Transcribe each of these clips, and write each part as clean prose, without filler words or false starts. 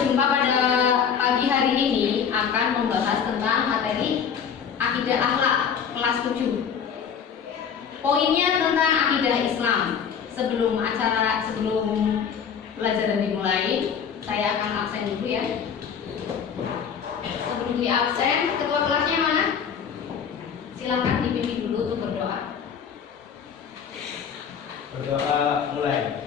berjumpa pada pagi hari ini akan membahas tentang materi akidah akhlak kelas 7. Poinnya tentang akidah Islam. Sebelum pelajaran dimulai, saya akan absen dulu ya. Sebelum di absen, ketua kelasnya mana? Silakan dipimpin dulu untuk berdoa. Berdoa mulai.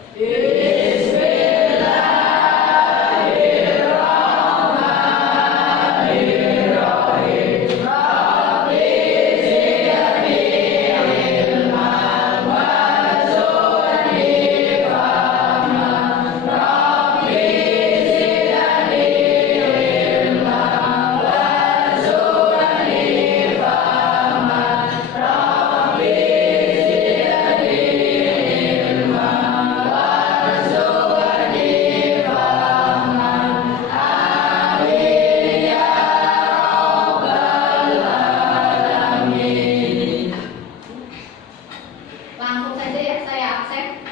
Langsung saja ya saya absen.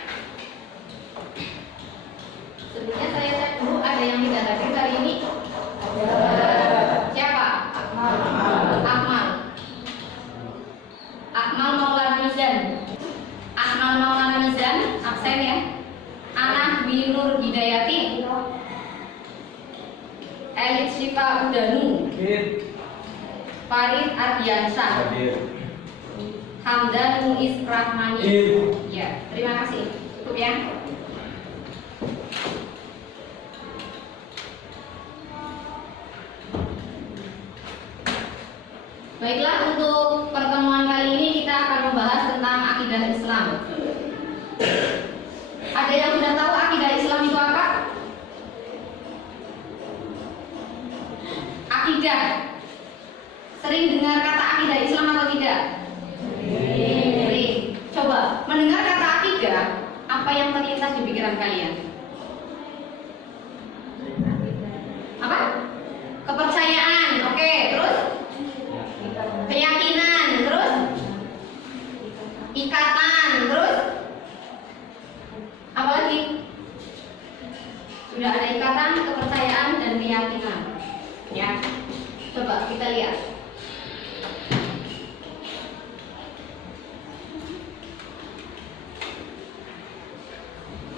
Sebelumnya saya cek dulu ada yang tidak hadir hari ini. Siapa? Akmal. Akmal Maulana Mizan. Akmal Maulana Mizan absen ya. Anak Dwi Nur Hidayati. Elit Syifa Udanu. Farid Ardiansyah. Hadir. Hamdan Muiz Rahmani. Ya, terima kasih. Cukup ya. Baiklah, untuk pertemuan kali ini kita akan membahas tentang akidah Islam. Ada yang sudah tahu akidah Islam itu apa? Akidah. Sering dengar kata akidah Islam atau tidak? Coba mendengar kata akidah, apa yang terlintas di pikiran kalian? Apa? Kepercayaan, oke. Terus? Keyakinan, terus? Ikatan, terus? Apa lagi? Sudah ada ikatan, kepercayaan, dan keyakinan. Ya, coba kita lihat.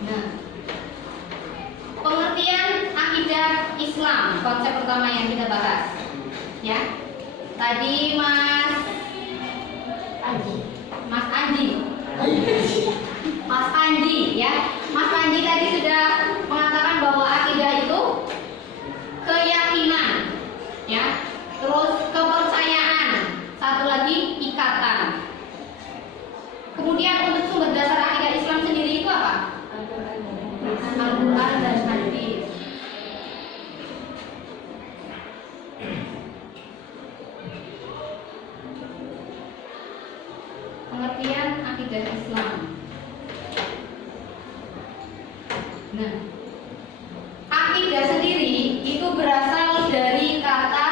Nah, pengertian akidah Islam, konsep pertama yang kita bahas, ya. Tadi Mas Andi, ya. Mas Andi tadi sudah mengatakan bahwa akidah itu keyakinan, ya. Terus kepercayaan, satu lagi ikatan. Kemudian untuk sumber dasar akidah Islam sendiri itu apa? Al-Quran dan hadis. Pengertian akidah Islam. Nah, akidah sendiri itu berasal dari kata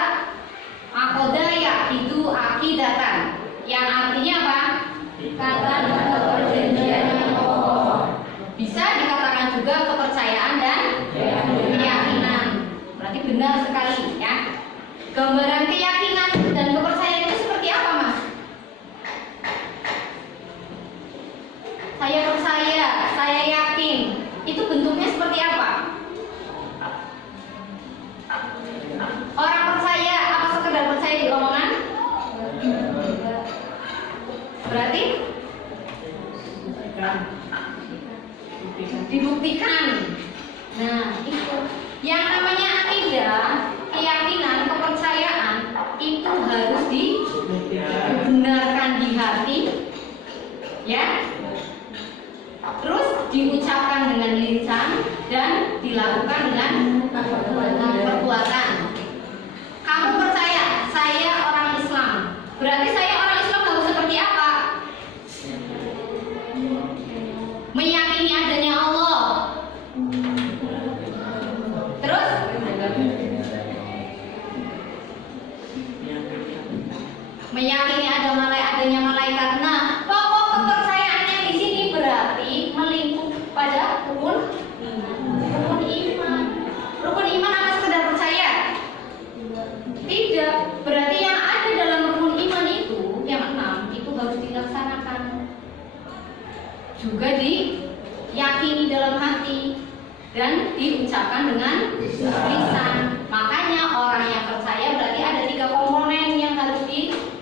aqoda yaqidu aqidatan, yang artinya apa? Kata perjanjian yang kokoh. Bisa dikatakan juga kepercayaan dan keyakinan. Berarti benar sekali ya. Gambaran keyakinan dan kepercayaan itu seperti apa, Mas? Saya percaya, saya yakin. Itu bentuknya seperti apa? Orang percaya apa sekedar percaya di omongan? Berarti dibuktikan. Nah, itu yang namanya akidah, keyakinan, kepercayaan itu harus dibenarkan di hati, ya. Terus diucapkan dengan lisan dan dilakukan dengan perbuatan. Kamu percaya saya orang Islam, berarti saya orang Islam harus seperti apa? Meyakini adanya Allah. Terus meyakini adanya malaikat. Nah, pokok kepercayaannya di sini berarti melingkup pada rukun iman. dalam hati dan diucapkan dengan lisan. Makanya orang yang percaya berarti ada 3 komponen yang harus dilakukan,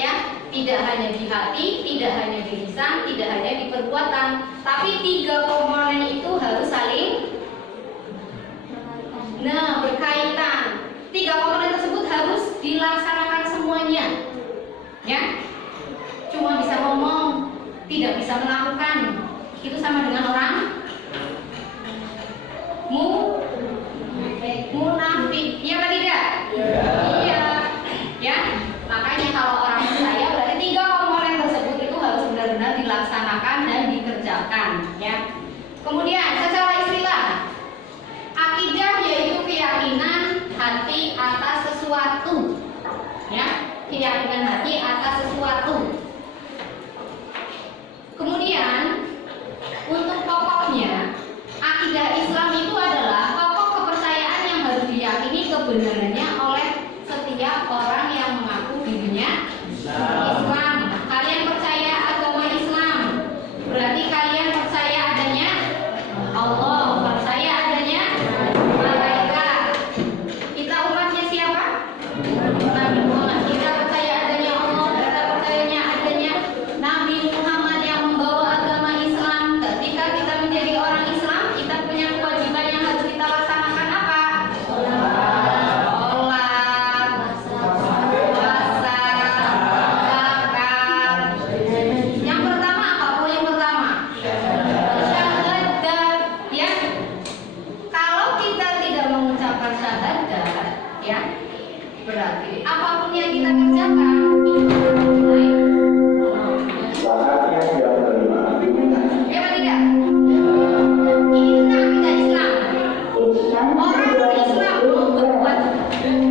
ya. Tidak hanya di hati, tidak hanya di lisan, tidak hanya di perbuatan, tapi 3 komponen itu harus saling berkaitan. 3 komponen tersebut harus dilaksanakan semuanya, ya. Cuma bisa ngomong, tidak bisa melakukan, itu sama dengan orang munafik, iya apa tidak? Iya, ya. Makanya kalau orang percaya berarti 3 komponen tersebut itu harus benar-benar dilaksanakan dan dikerjakan, ya. Kemudian secara istilah, akidah yaitu keyakinan hati atas sesuatu, ya, keyakinan hati atas sesuatu. Kemudian untuk pokoknya, akidah Islam itu adalah pokok kepercayaan yang harus diyakini kebenarannya oleh setiap orang yang mengaku dirinya Islam. Kalian percaya agama Islam, berarti kalian percaya adanya Allah, percaya adanya malaikat. Kita umatnya siapa? Nabi Muhammad. Kita percaya adanya Allah, kita percayanya adanya Nabi Muhammad yang membawa agama Islam. Ketika kita menjadi orang Islam, kita punya kewajiban yang harus kita laksanakan apa? Sholat, puasa, zakat. Yang pertama apa? Yang pertama syahadat, ya. Kalau kita tidak mengucapkan syahadat, ya, berarti apapun yang kita kerjakan itu dinilai. Ya apa tidak? Ini akidah Islam. Orang Islam mau berbuat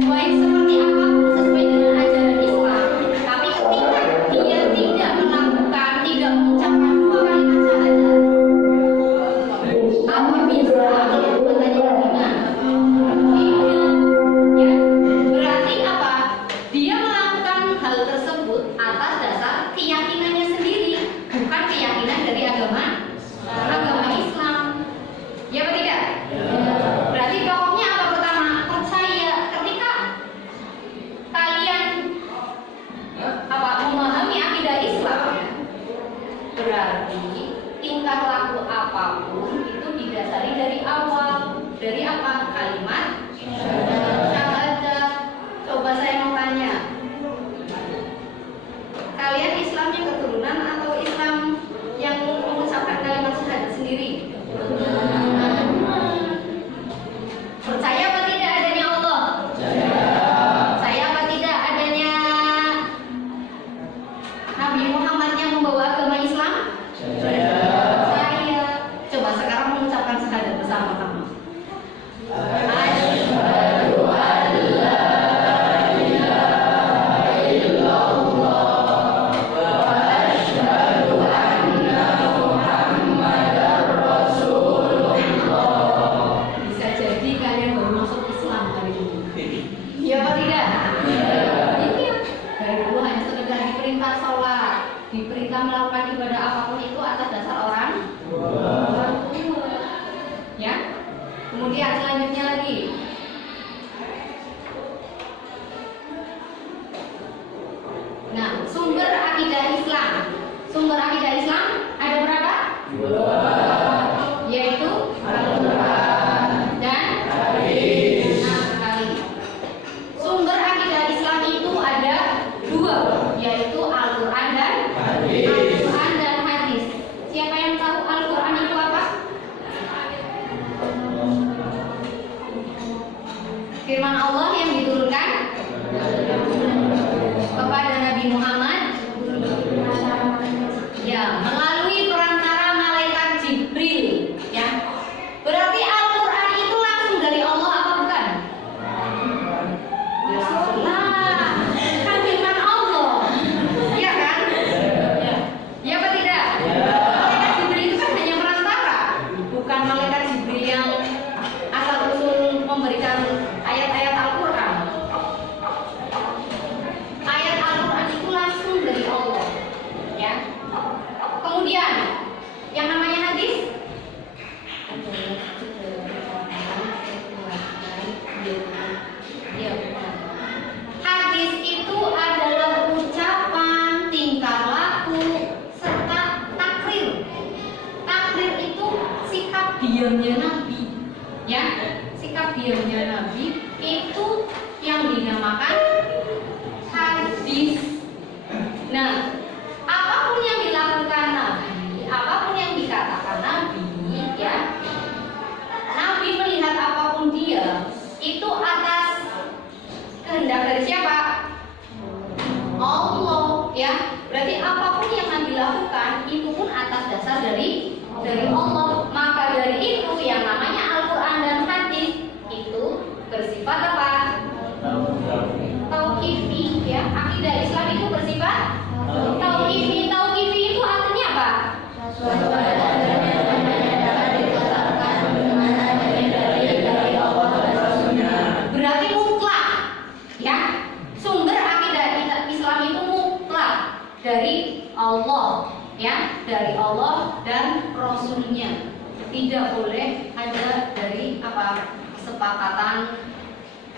baik seperti apapun sesuai dengan ajaran Islam, tapi ketika dia tidak melakukan, tidak mengucapkan 2 kalimat syahadat, apa bisa dia bertanya dengan tidak? Ya, berarti apa? Dia melakukan hal tersebut atas dasar keyakinannya sendiri, bukan keyakinan dari agama Islam. Ya apa tidak? Berarti pokoknya apa pertama? Percaya. Ketika kalian memahami akidah Islam, berarti tingkah laku apapun itu didasari dari awal. Dari apa? Kalimat syahadat. Coba saya mau tanya, kalian Islamnya keturunan atau Islam yang mengucapkan kalimat syahadat sendiri? Percaya apa tidak adanya Allah? Percaya apa tidak adanya Nabi Muhammad yang membawa agama Islam? Percaya. Coba sekarang mengucapkan syahadat bersama-sama. Asyhadu an la ilaha illallah wa asyhadu anna Muhammadar Rasulullah. Bisa jadi kalian baru masuk Islam hari ini. Ya apa tidak? Iya. Dari dulu hanya sekedar diperintah sholat, diperintah melakukan ibadah apapun itu atas dasar orang tua. Ya. Kemudian selanjutnya lagi, nah, sumber akidah Islam. Sumber akidah Islam ada berapa? 2. Yaitu Al-Quran dan hadis. Nah, sekali. Sumber akidah Islam itu ada 2, yaitu Al-Quran dan hadis. Al-Quran dan hadis. Siapa yang tahu Al-Quran itu apa? Firman Allah yang diturunkan kepada Nabi Muhammad, ya, melalui perantara malaikat Jibril, ya. Berarti Al-Quran itu langsung dari Allah apa bukan? Nah, kan firman Allah, ya kan? Ya apa tidak? Malaikat Jibril itu kan hanya perantara, bukan malaikat Jibril yang asal usul memberikan ayat-ayat Al-Quran. Ayat Al-Quran itu langsung sikap diamnya Nabi, ya, sikap diamnya Nabi itu yang dinamakan hadis. Nah, apapun yang dilakukan Nabi, apapun yang dikatakan Nabi, ya, Nabi melihat apapun dia itu atas kehendak dari siapa? Allah, ya. Berarti apapun yang Nabi lakukan itu pun atas dasar dari Allah. Maka dari itu yang namanya Al-Quran dan hadis itu bersifat apa? Tauqifi, ya. Akidah Islam itu bersifat tauqifi. Tauqifi itu artinya apa? Berarti mutlak, ya. Sumber akidah Islam itu mutlak dari Allah, ya, dari Allah dan Rasulnya. Tidak boleh ada dari apa kesepakatan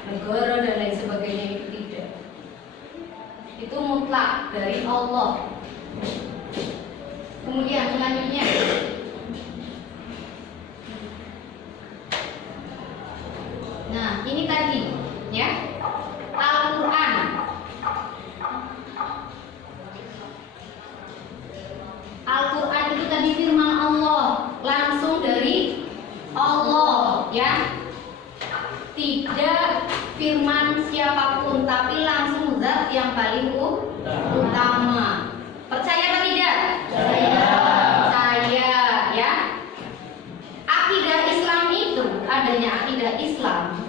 negara dan lain sebagainya, itu tidak. Itu mutlak dari Allah. Kemudian selanjutnya, nah ini tadi, ya, Al-Quran. Al-Quran itu tadi firman Allah, langsung dari Allah, ya. Tidak firman siapapun, tapi langsung zat yang paling utama. Percaya atau tidak? Percaya, ya. Akidah Islam itu, adanya akidah Islam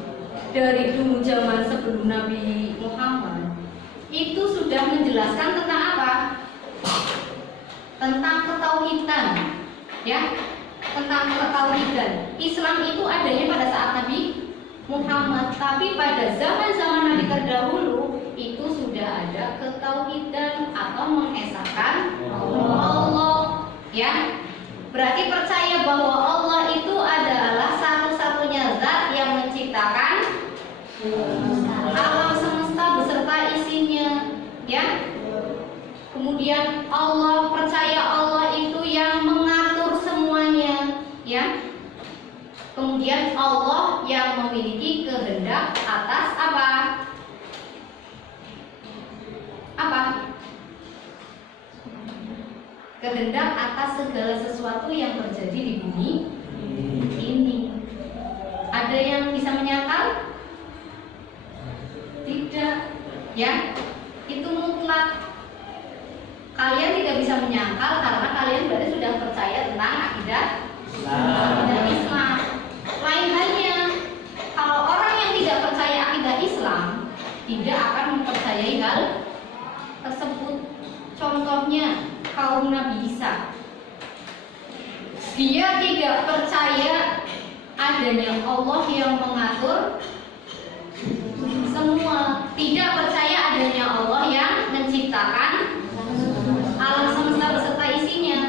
dari dulu zaman sebelum Nabi Muhammad itu sudah menjelaskan tentang apa? Tentang ketauhidan, ya, tentang ketauhidan. Islam itu adanya pada saat Nabi Muhammad, tapi pada zaman-zaman Nabi terdahulu itu sudah ada ketauhidan atau mengesahkan Allah, ya. Berarti percaya bahwa Allah itu adalah satu-satunya zat yang menciptakan alam semesta beserta isinya, ya. Kemudian Allah, percaya Allah itu yang mengatur semuanya, ya. Kemudian Allah yang memiliki kehendak atas apa? Apa? Kehendak atas segala sesuatu yang terjadi di bumi ini. Ada yang bisa menyangkal? Tidak, ya. Itu mutlak. Kalian tidak bisa menyangkal karena kalian berarti sudah percaya tentang akidah Islam. Lain halnya, kalau orang yang tidak percaya akidah Islam tidak akan mempercayai hal tersebut. Contohnya kaum Nabi Isa, dia tidak percaya adanya Allah yang mengatur semua, tidak percaya adanya Allah yang menciptakan alam semesta beserta isinya.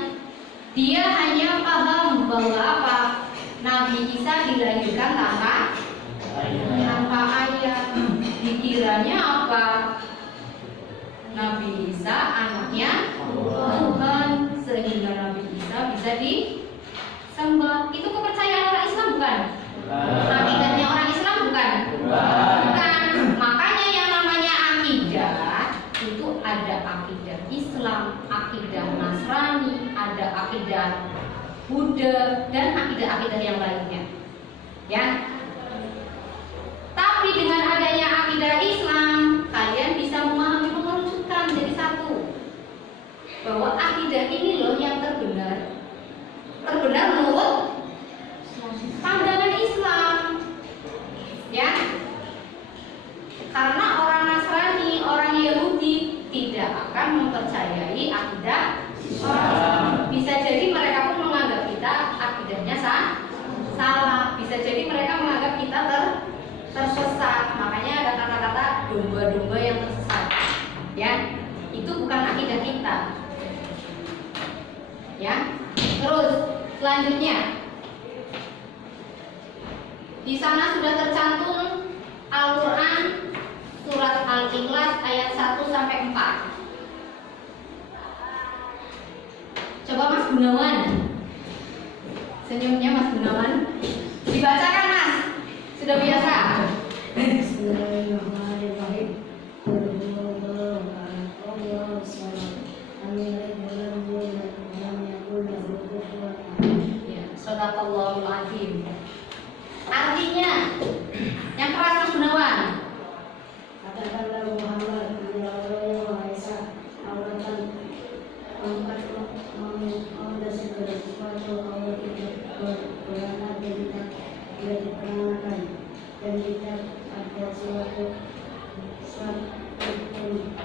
Dia hanya paham bahwa apa? Nabi Isa dilahirkan tanpa ayah. Dikiranya apa? Nabi Isa anaknya Tuhan, sehingga Nabi Isa bisa disembah. Itu kepercayaan orang Islam bukan? Akidahnya orang Islam bukan? Bukan. Makanya yang namanya akidah itu ada akidah Islam, akidah Nasrani, ada akidah Buddha, dan akidah-akidah yang lainnya, ya. Tapi dengan adanya akidah Islam, kalian bisa memahami, mengerucutkan jadi satu, bahwa akidah ini loh yang terbenar menurut pandangan Islam, ya. Karena orang Nasrani, orang Yahudi tidak akan mempercayai akidah orang Islam. Bisa jadi mereka pun menganggap kita akidahnya salah. Bisa jadi mereka menganggap kita tersesat. Makanya ada kata-kata domba-domba yang tersesat, ya. Itu bukan akidah kita, ya. Terus selanjutnya, di sana sudah tercantum Al-Quran surat Al-Ikhlas ayat 1 sampai 4. Coba Mas Gunawan, senyumnya Mas Gunawan. Sudah biasa? Bismillahirrahmanirrahim. Ya, Shadaqallahul Azim. Artinya, yang keras Mas Gunawan. Katakanlah Muhammad, ya Allah yang Maha Esa, Allah kan angkat Allah segala sesuatu, Allah tidak beranak dan tidak diperanakan, dan tidak ada suatu pun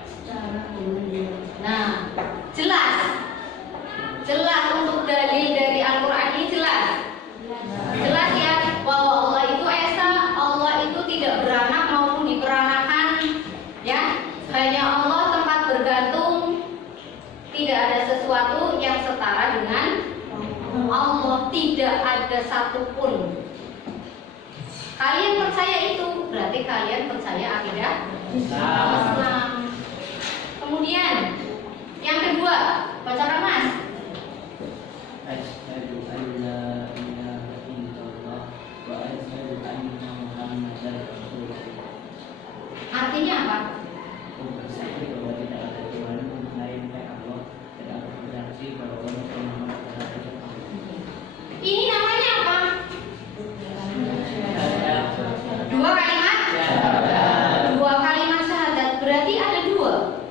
secara dengan dia. Nah, jelas untuk dalil dari Al-Quran ini jelas ya, bahwa Allah itu Esa, Allah itu tidak beranak maupun diperanakan, ya. Hanya Allah tempat bergantung, tidak ada sesuatu yang setara dengan Allah, tidak ada satupun. Kalian percaya itu, berarti kalian percaya akidah Islam. Kemudian yang kedua, bacakan Mas. Asyhadu an la ilaha illallah wa asyhadu anna Muhammadar Rasulullah. Artinya apa? Aku bersaksi bahwa tidak ada Tuhan melainkan Allah, dan aku bersaksi bahwa Muhammad adalah Rasulullah. Ini namanya apa? Dua kalimat? Dua kalimat syahadat. Berarti ada dua.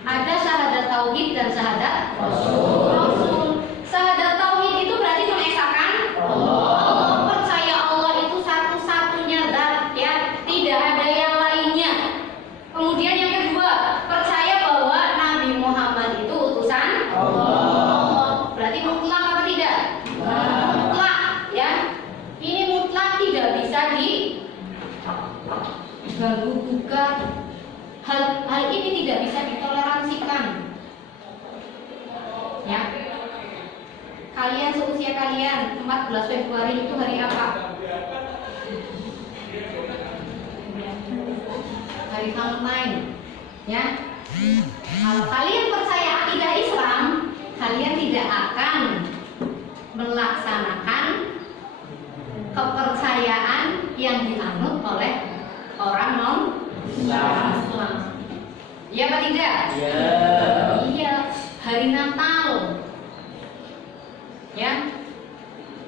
Ada syahadat tauhid dan syahadat Rasul. Syahadat tauhid itu berarti mengesahkan Allah. Percaya Allah itu satu-satunya zat, ya, tidak ada yang lainnya. Kemudian yang kedua, percaya bahwa Nabi Muhammad itu utusan Allah. Berarti mutlak apa tidak? Mutlak, ya. Ini mutlak, tidak bisa diganggu gugat. Hal ini tidak bisa ditoleransikan. Ya. Kalian seusia kalian 14 Februari itu hari apa? Hari Valentine. Ya. Kalau kalian percaya akidah Islam, kalian tidak akan melaksanakan kepercayaan yang dianut oleh orang non-Islam. Iya apa tidak? Iya. Hari Natal. Ya.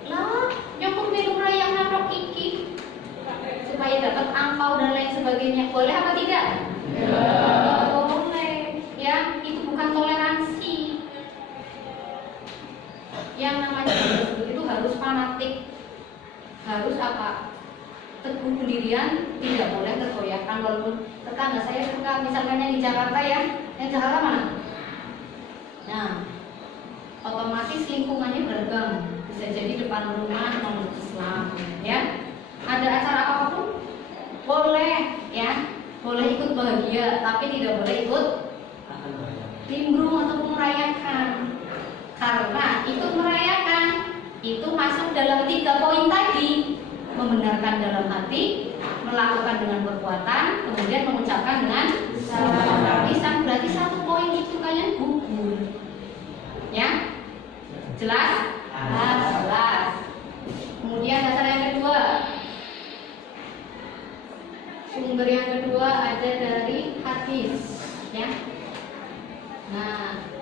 Lah, nyokap minum rayang naprok iki supaya dapat angpau dan lain sebagainya. Boleh apa tidak? Boleh. Ya, itu bukan toleransi. Yang namanya itu harus fanatik. Harus apa? Teguh pendirian, tidak boleh tergoyahkan. Walaupun tetangga saya suka, misalnya di Jakarta, ya, yang Jakarta mana? Nah, otomatis lingkungannya beragam. Bisa jadi depan rumah non Islam, ya. Ada acara apapun boleh, ya, boleh ikut bahagia, tapi tidak boleh ikut nimbrung ataupun merayakan. Karena ikut merayakan itu masuk dalam 3 poin tadi. Membenarkan dalam hati, melakukan dengan perbuatan, kemudian mengucapkan dengan lisan. Berarti 1 poin itu kalian gugur. Ya? Jelas? Jelas. Kemudian dasar yang kedua. Sumber yang kedua ada dari hadis, ya. Nah,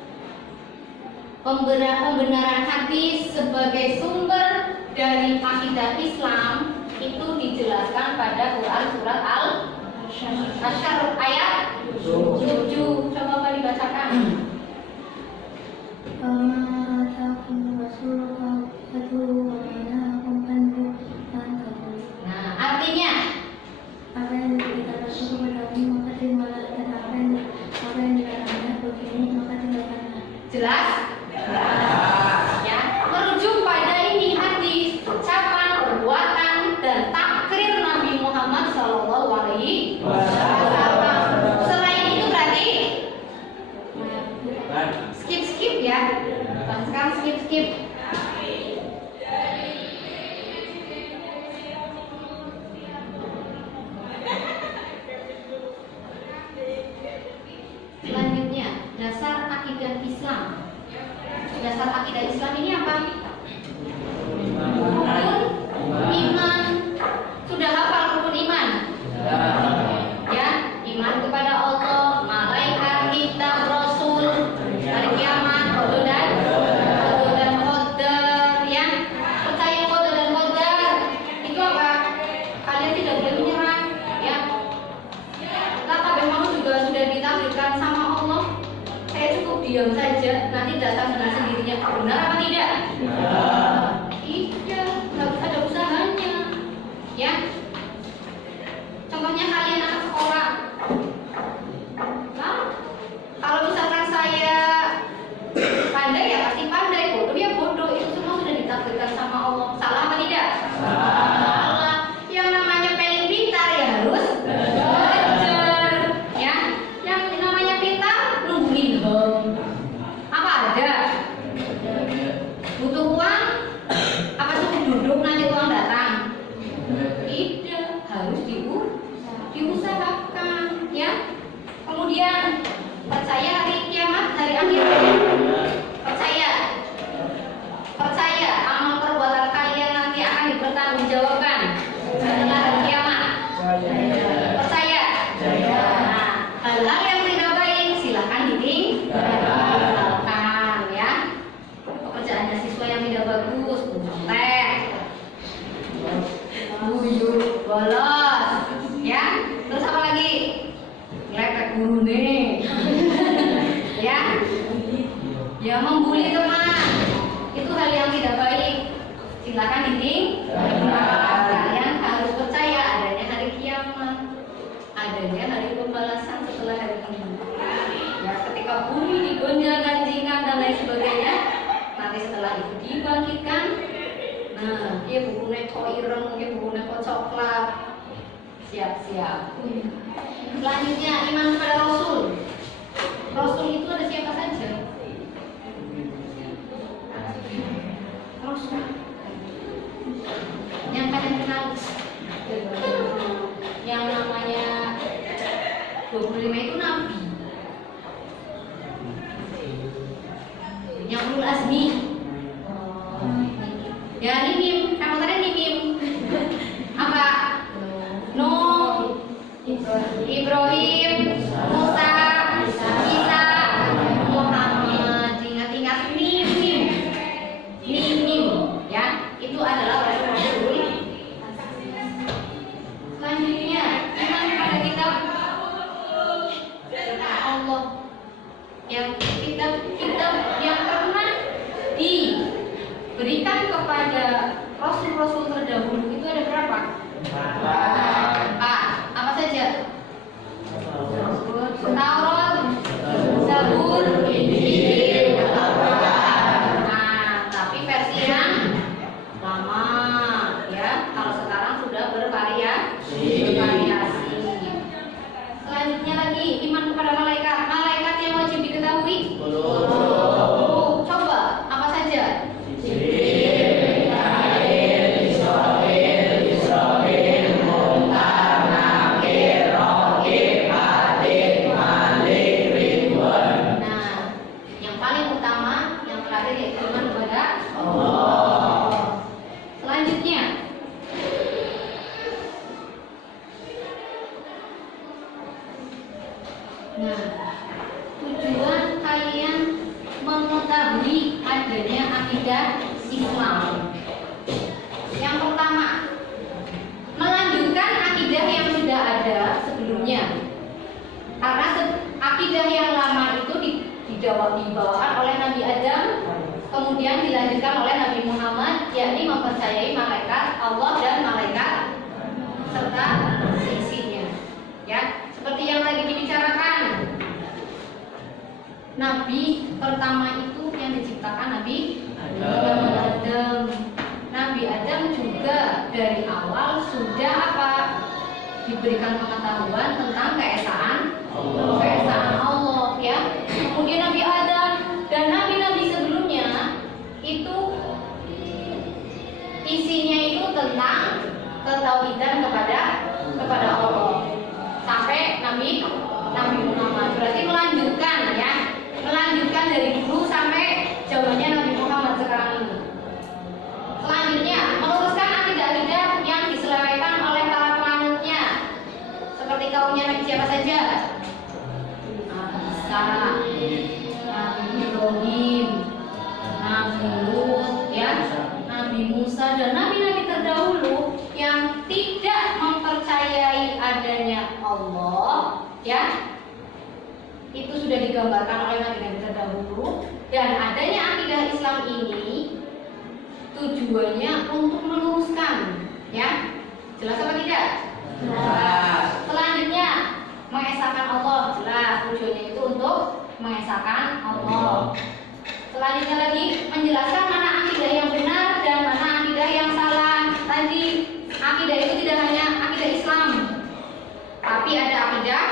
pembenaran hadis sebagai sumber dari akidah Islam itu dijelaskan pada Quran surat Al-Hasyr ayat 7. Coba Pak dibacakan. Nah, artinya apa yang diberikan Rasul kepadamu maka terimalah, dan apa yang dilarangnya begini maka tinggalkanlah. jelas? Ya, merujuk pada ini hadis, ucapan, perbuatan, dan takrir Nabi Muhammad SAW. Selain itu berarti dipertanggungjawabkan setelah hari kiamat? Percaya? Nah, hal-hal yang tidak baik silakan ditinggalkan ya. Pekerjaannya siswa yang tidak bagus, contek, buyut, bolos, ya. Terus apa lagi? Ngelepek guru nih, ya. Ya membuli teman, itu hal yang tidak baik. Silakan ditinggalkan. Kalian harus percaya adanya hari kiamat, adanya hari pembalasan setelah hari ini. Ya, ketika bumi digonjang-ganjingkan dan lain sebagainya, nanti setelah itu dibangkitkan. Nah, dia bukunya kok ireng, mungkin bukunya kok coklat. Siap-siap. Selanjutnya iman kepada Rasul. Rasul itu ada siapa saja? Rasul yang kalian kenal, yang namanya 25 itu nabi, yang ulul azmi. Ya nimim, kamu tadi nimim apa? Nuh, Ibrahim, Musa, Isa, Muhammad. Ingat-ingat nimim, nimim, ya itu adalah Rasul. Selanjutnya iman kepada kitab Allah, yang kitab yang pernah diberikan kepada rasul-rasul terdahulu itu ada berapa? Apa saja? Taurat, Zabur, Injil, nah, tapi versi yang lama, ya. Kalau sekarang sudah bervariasi. Selanjutnya lagi iman kepada malaikat. Malaikat yang wajib diketahui. Coba apa saja? Nah, yang paling utama, yang terakhir yaitu iman kepada Allah. Selanjutnya, nah, tujuan kalian mengetahui adanya akidah Islam. Yang pertama, melanjutkan akidah yang sudah ada sebelumnya. Karena akidah yang lama itu dibawakan oleh Nabi Adam, kemudian dilanjutkan oleh Nabi Muhammad, yakni mempercayai malaikat Allah dan malaikat serta sisinya. Ya, seperti yang tadi dibicarakan, Nabi pertama itu yang diciptakan Nabi Adam. Nabi Adam juga dari awal sudah apa? Diberikan pengetahuan tentang keesaan Allah, ya. Kemudian Nabi Adam dan nabi-nabi sebelumnya itu isinya itu tentang ketauhidan kepada Allah. Sampai Nabi Muhammad, berarti melanjutkan, ya. Melanjutkan dari dulu sampai jawabannya Nabi Muhammad sekarang ini. Selanjutnya, meluruskan akidah-akidah yang diselewengkan oleh para penganutnya, seperti kaumnya Nabi siapa saja? Nabi Isa, Nabi Ibrahim, Nabi Lut, ya, Nabi Musa dan nabi-nabi terdahulu yang tidak mempercayai adanya Allah, ya. Itu sudah digambarkan oleh nabi-nabi terdahulu, dan adanya akidah Islam ini tujuannya untuk meluruskan, ya. Jelas apa tidak? Jelas. Selanjutnya, mengesahkan Allah. Jelas, tujuannya itu untuk mengesahkan Allah. Selanjutnya lagi, menjelaskan mana akidah yang benar dan mana akidah yang salah. Tadi akidah itu tidak hanya akidah Islam, tapi ada akidah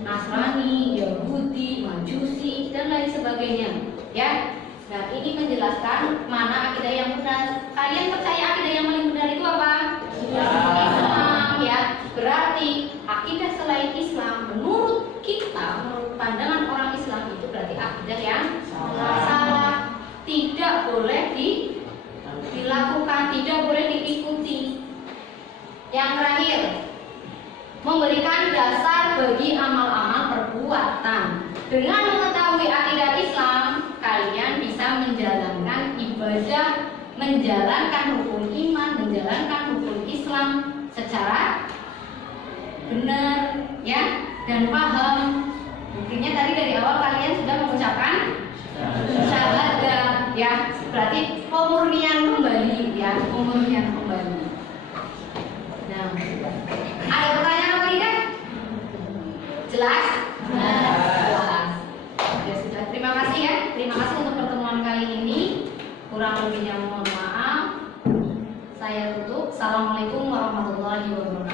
Nasrani, Yahudi, Majusi, dan lain sebagainya, ya. Nah, ini menjelaskan mana akidah yang benar. Kalian percaya akidah yang paling benar itu apa? Islam, ya. Berarti akidah selain Islam menurut kita, menurut pandangan orang Islam itu berarti akidah yang salah. Tidak boleh dilakukan, tidak boleh benar, ya, dan paham. Buktinya tadi dari awal kalian sudah mengucapkan syahadat, ya. Berarti pemurnian kembali, ya, pemurnian kembali. Nah, ada pertanyaan apa tidak? Jelas? Jelas. Ya sudah, terima kasih ya. Terima kasih untuk pertemuan kali ini. Kurang lebihnya mohon maaf. Saya tutup. Assalamualaikum warahmatullahi wabarakatuh.